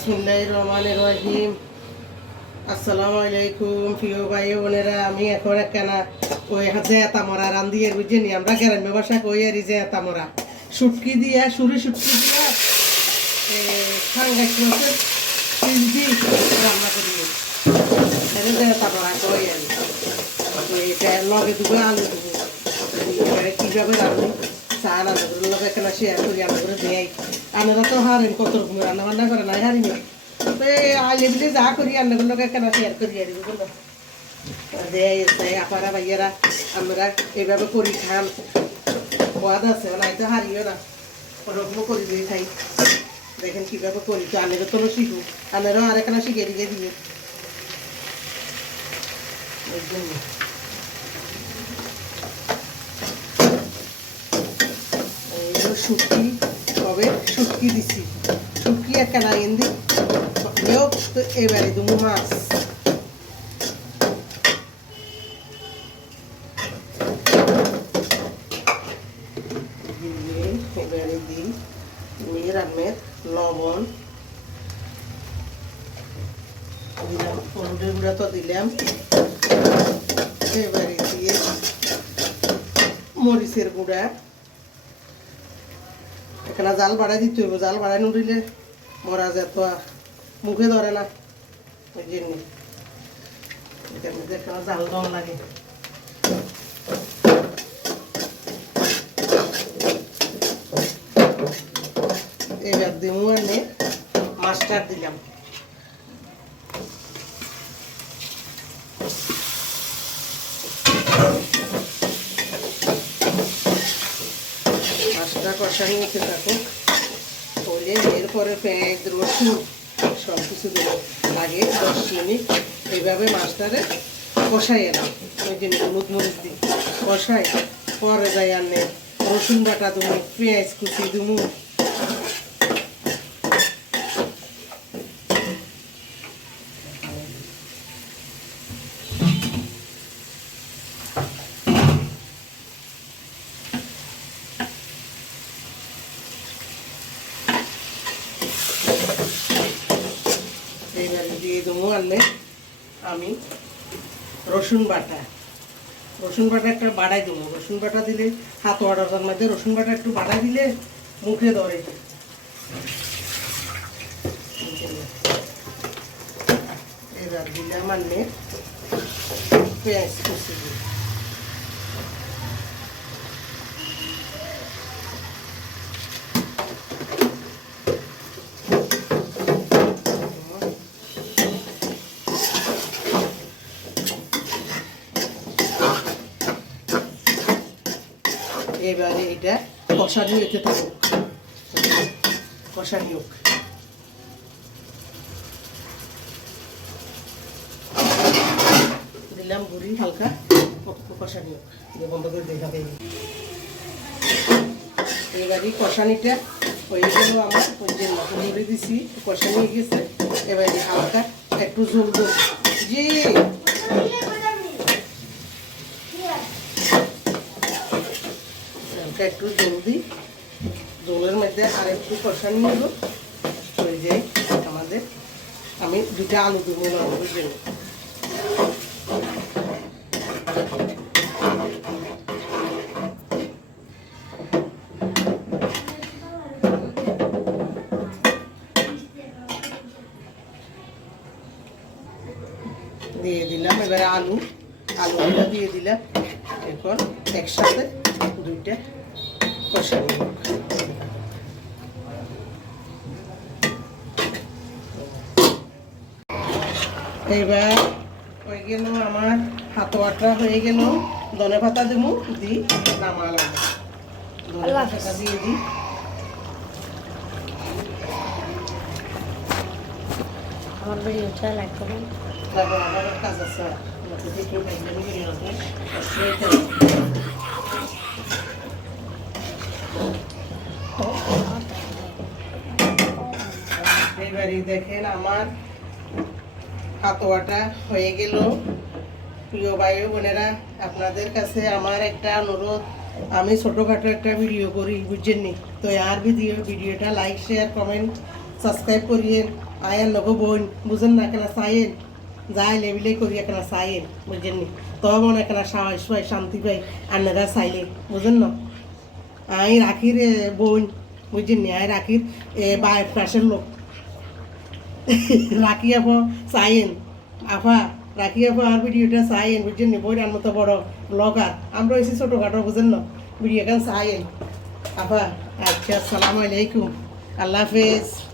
বিসমিল্লাহির রহমানির রহিম। আসসালামু আলাইকুম প্রিয় ভাই বোনেরা। আমি এখন একখানা ওই জেতা মরা রান্ধিয়ে বুঝিনি, আমরা গ্রাম্য ভাষা কই আর জেতা মরা শুটকি দিয়া সুরি শুটকি দিয়া সাংঘাতিক মাছের পিস দি রান্না করি। এটা জেতা মরা কই আর এটা লগে দেবো আলু দেবো। এবারে কীভাবে রান্নি চা রান্নাগুলোর লগে একখানা শেয়ার করি, রান্না করে দেয়। আপনারা তো হারেন কত রকম রান্না বান্না করে নাই হারিনি, তো আইলে দিলে যা করি রান্নাগুলো কেন শেয়ার করি আর দেয় আপারা ভাইয়েরা আমরা এইভাবে করি খান স্বাদ আছে, নাই তো হারিও না, ওরকমও করি দিয়ে খাই। দেখেন কীভাবে করি, তো আনেরও তো শিখুক, আনেরও আরেকখানা শিখে দিয়ে দিয়ে ওই জন্য শুটকি কবে শুটকি দিছি, শুটকি একখানা এনে তো এবারে দুমু মাছ এবারে দিই রান্নার লবণ দিলাম, হলুদের গুঁড়া তো দিলাম, এবারে দিয়ে মরিচের গুঁড়া। এখানে জাল বাড়াই দিতে হইব, জাল বাড়াই নড়িলে মরা যেত মুখে ধরে না, ওই জন্য এটার মধ্যে এখানে জাল দেওয়া লাগে। এবার দিমু আনে মাছটা দিলাম, মাছটা কষানি হতে থাকুক। হলে এরপরে পেঁয়াজ রসুন সব কিছু দেবো। আগে 10 মিনিট এইভাবে মাছটারে কষাই এলাম, ওই জন্য হলুদ মরিচ দিই কষাই, পরে যাই আনে রসুন বাটা দেবো, পেঁয়াজ কুচি দেবো, এইবারে দিয়ে দেবো আনলে আমি রসুন বাটা একটা বাড়াই দেবো। রসুন বাটা দিলে হাত ওয়াটার মধ্যে রসুন বাটা একটু বাড়াই দিলে মুখে ধরে। এবার দিলাম আনলে পেঁয়াজ কুচি দিই, এবারে এটা কষানি হইতে থাকুক, কষানি হোক। দিলাম গুড়ি হালকা, কষানি হোক, বন্ধ করে দেখাবে। এবারে কষানিটা হয়ে গেল আমার, ওই যে মুড়ি দিছি কষানি হয়ে গেছে। এবারে হালকা একটু ঝোল দেবো, জি একটু জল দিই, জলের মধ্যে আর একটু কষানি নেব। হয়ে যায় আমাদের, আমি 2টা আলু দেবো ওই জন্য। দিয়ে দিলাম এবারে আলুটা দিয়ে দিলাম। এখন একসাথে 2টা কষানো হোক। এবার হয়ে গেল আমার হাতোয়াটা হয়ে গেল, ধনে পাতা দেবো, দিই নামালাম, ধনে পাতাটা দিয়ে দিই। আমার ভিডিওটা লাইক করুন, আমার কাজ আছে এবারে দেখেন আমার হাতোয়াটা হয়ে গেল। প্রিয় ভাই বোনেরা, আপনাদের কাছে আমার একটা অনুরোধ, আমি ছোটোখাটো একটা ভিডিও করি বুঝছেন নি, তো আর ভিডিওটা লাইক শেয়ার কমেন্ট সাবস্ক্রাইব করিয়েন। আয়ের লোক বোন বুঝেন না কেন চাইয়েন যাই লেবিলে করি এখানে চাইয়েন বুঝেন নি তখন এখানে সাহস পাই শান্তি পাই আন্নারা চাইলে বুঝেন না আই রাখির বোন বুঝেন নি আই রাখির বাইরের পাশের লোক রাখি আপা চাইয়েন আফা রাখি আপা আর ভিডিওটা চাইয়েন বুঝছেন নি বইটার মতো বড় ব্লগার আমরা হয়েছি ছোটোখাটো বুঝেন না ভিডিও কেন চাইয়েন আফা আচ্ছা আসসালামু আলাইকুম আল্লাহ হাফেজ